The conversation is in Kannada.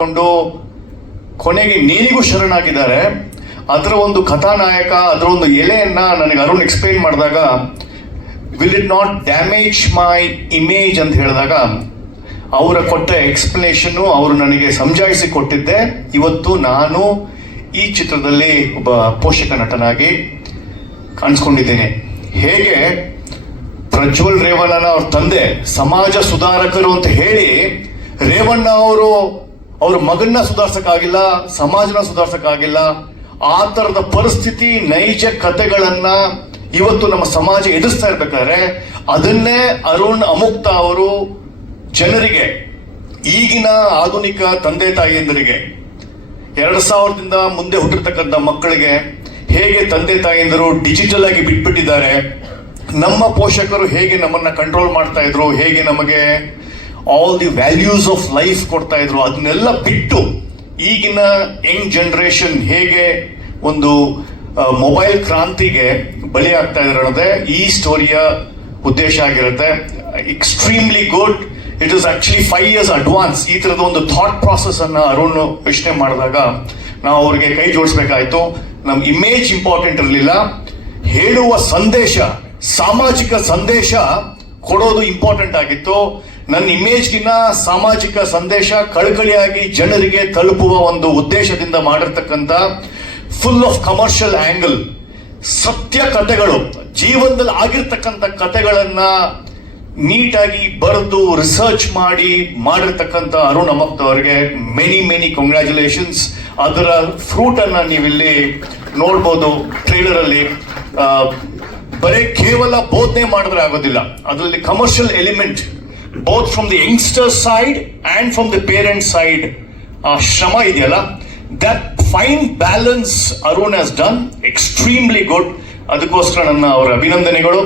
ಕೊಂಡು ಕೊನೆಗೆ ನೀರಿಗೂ ಶರಣಾಗಿದ್ದಾರೆ. ಅದರ ಒಂದು ಕಥಾನಾಯಕ, ಅದರ ಒಂದು ಎಲೆಯನ್ನ ನನಗೆ ಅರುಣ್ ಎಕ್ಸ್ಪ್ಲೈನ್ ಮಾಡಿದಾಗ will it not damage my image ಅಂತ ಹೇಳಿದಾಗ, ಅವರ ಕೊಟ್ಟ ಎಕ್ಸ್ಪ್ಲನೇಷನ್ನು ಅವರು ನನಗೆ ಸಮಜಾಯಿಸಿ ಕೊಟ್ಟಿದ್ದೆ. ಇವತ್ತು ನಾನು ಈ ಚಿತ್ರದಲ್ಲಿ ಒಬ್ಬ ಪೋಷಕ ನಟನಾಗಿ ಕಾಣಿಸ್ಕೊಂಡಿದ್ದೇನೆ. ಹೇಗೆ? ಪ್ರಜ್ವಲ್ ರೇವಣ್ಣನ ಅವ್ರ ತಂದೆ, ಸಮಾಜ ಸುಧಾರಕರು ಅಂತ ಹೇಳಿ, ರೇವಣ್ಣ ಅವರು ಅವ್ರ ಮಗನ್ನ ಸುಧಾರ್ಸಕ್ಕಾಗಿಲ್ಲ ಸಮಾಜನ ಸುಧಾರ್ಸಕ್ಕಾಗಿಲ್ಲ ಆ ತರದ ಪರಿಸ್ಥಿತಿ, ನೈಜ ಕಥೆಗಳನ್ನ ಇವತ್ತು ನಮ್ಮ ಸಮಾಜ ಎದುರಿಸ್ತಾ ಇರ್ಬೇಕಾದ್ರೆ ಅದನ್ನೇ ಅರುಣ್ ಅಮುಕ್ತ ಅವರು ಜನರಿಗೆ, ಈಗಿನ ಆಧುನಿಕ ತಂದೆ ತಾಯಿಯಂದರಿಗೆ, ಎರಡು ಸಾವಿರದಿಂದ ಮುಂದೆ ಹುಟ್ಟಿರ್ತಕ್ಕಂಥ ಮಕ್ಕಳಿಗೆ ಹೇಗೆ ತಂದೆ ತಾಯಿಯಂದರು ಡಿಜಿಟಲ್ ಆಗಿ ಬಿಟ್ಬಿಟ್ಟಿದ್ದಾರೆ, ನಮ್ಮ ಪೋಷಕರು ಹೇಗೆ ನಮ್ಮನ್ನ ಕಂಟ್ರೋಲ್ ಮಾಡ್ತಾ ಇದ್ರು, ಹೇಗೆ ನಮಗೆ all the values of life ಕೊಡ್ತಾ ಇದ್ರು. ಅದನ್ನೆಲ್ಲ ಬಿಟ್ಟು ಈಗಿನ ಯಂಗ್ ಜನರೇಷನ್ ಹೇಗೆ ಒಂದು ಮೊಬೈಲ್ ಕ್ರಾಂತಿಗೆ ಬಲಿ ಆಗ್ತಾ ಇದ್ದಾರೆ ಅನ್ನೋದೇ ಈ ಸ್ಟೋರಿಯ ಉದ್ದೇಶ ಆಗಿರುತ್ತೆ. Extremely good it is actually five years advance ಈ ಥರದ ಒಂದು ಥಾಟ್ ಪ್ರಾಸೆಸ್ ಅನ್ನ ಅರುಣ್ ಯೋಚನೆ ಮಾಡಿದಾಗ ನಾವು ಅವ್ರಿಗೆ ಕೈ ಜೋಡಿಸ್ಬೇಕಾಯ್ತು. ನಮ್ ಇಮೇಜ್ ಇಂಪಾರ್ಟೆಂಟ್ ಇರಲಿಲ್ಲ. ಹೇಳುವ ಸಂದೇಶ, ಸಾಮಾಜಿಕ ಸಂದೇಶ ಕೊಡೋದು ಇಂಪಾರ್ಟೆಂಟ್ ಆಗಿತ್ತು. ನನ್ನ ಇಮೇಜ್ಗಿನ್ನ ಸಾಮಾಜಿಕ ಸಂದೇಶ ಕಳಕಳಿಯಾಗಿ ಜನರಿಗೆ ತಲುಪುವ ಒಂದು ಉದ್ದೇಶದಿಂದ ಮಾಡಿರ್ತಕ್ಕಂಥ ಫುಲ್ ಆಫ್ ಕಮರ್ಷಿಯಲ್ ಆಂಗಲ್ ಸತ್ಯ ಕಥೆಗಳು ಜೀವನದಲ್ಲಿ ಆಗಿರ್ತಕ್ಕಂಥ ಕಥೆಗಳನ್ನ ನೀಟಾಗಿ ಬರೆದು ರಿಸರ್ಚ್ ಮಾಡಿ ಮಾಡಿರ್ತಕ್ಕಂಥ ಅರುಣ್ ಅಮಕ್ತ ಅವರಿಗೆ ಮೆನಿ ಮೆನಿ ಕಂಗ್ರ್ಯಾಚುಲೇಷನ್ಸ್ ಅದರ ಫ್ರೂಟ್ ಅನ್ನ ನೀವಿಲ್ಲಿ ನೋಡ್ಬೋದು ಟ್ರೇಲರ್ ಅಲ್ಲಿ ಬರೀ ಕೇವಲ ಬೋಧನೆ ಮಾಡಿದ್ರೆ ಆಗೋದಿಲ್ಲ. ಅದರಲ್ಲಿ commercial element both from the youngster side and from the parent side ಆ ಶ್ರಮ ಇದೆಯಲ್ಲ that fine balance Arun has done extremely good ಅದಕ್ಕೋಸ್ಕರ ನನ್ನ ಅವರ ಅಭಿನಂದನೆಗಳು